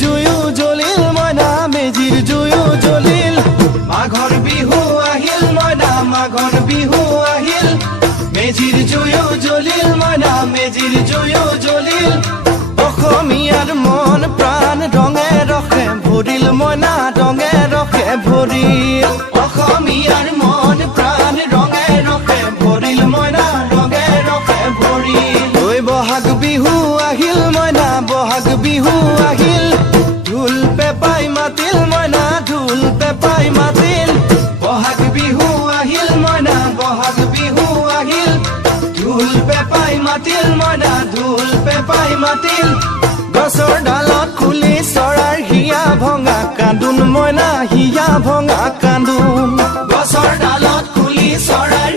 জুয়ো জ্বলিল মইনা মেজিৰ জুয়ো জ্বলিল মাঘৰ বিহু আহিল মইনা মাঘৰ বিহু আহিল মেজিৰ জুয়ো জ্বলিল মইনা মেজিৰ জুয়ো জ্বলিল অসমীয়াৰ মন প্ৰাণ ৰঙে ৰখে ভৰিল মইনা ৰঙে ৰখে ভৰিল অসমীয়াৰ মন প্ৰাণ ৰঙে ৰখে ভৰিল মইনা ৰঙে ৰখে ভৰিল ঐ বহাগ বিহু আহিল মইনা বহাগ বিহু আহিল ঢোল পেপাই মাতিল মইনা ঢোল পেপাই মাতিল বহাগ বিহু আহিল মইনা বহাগ বিহু আহিল ঢোল পেপাই মাতিল মইনা ঢোল পেপাই মাতিল গছৰ ডালত খুলি চৰাৰ হিয়া ভঙা কান্দোন মইনা হিয়া ভঙা কান্দোন গছৰ ডালত খুলি চৰাৰ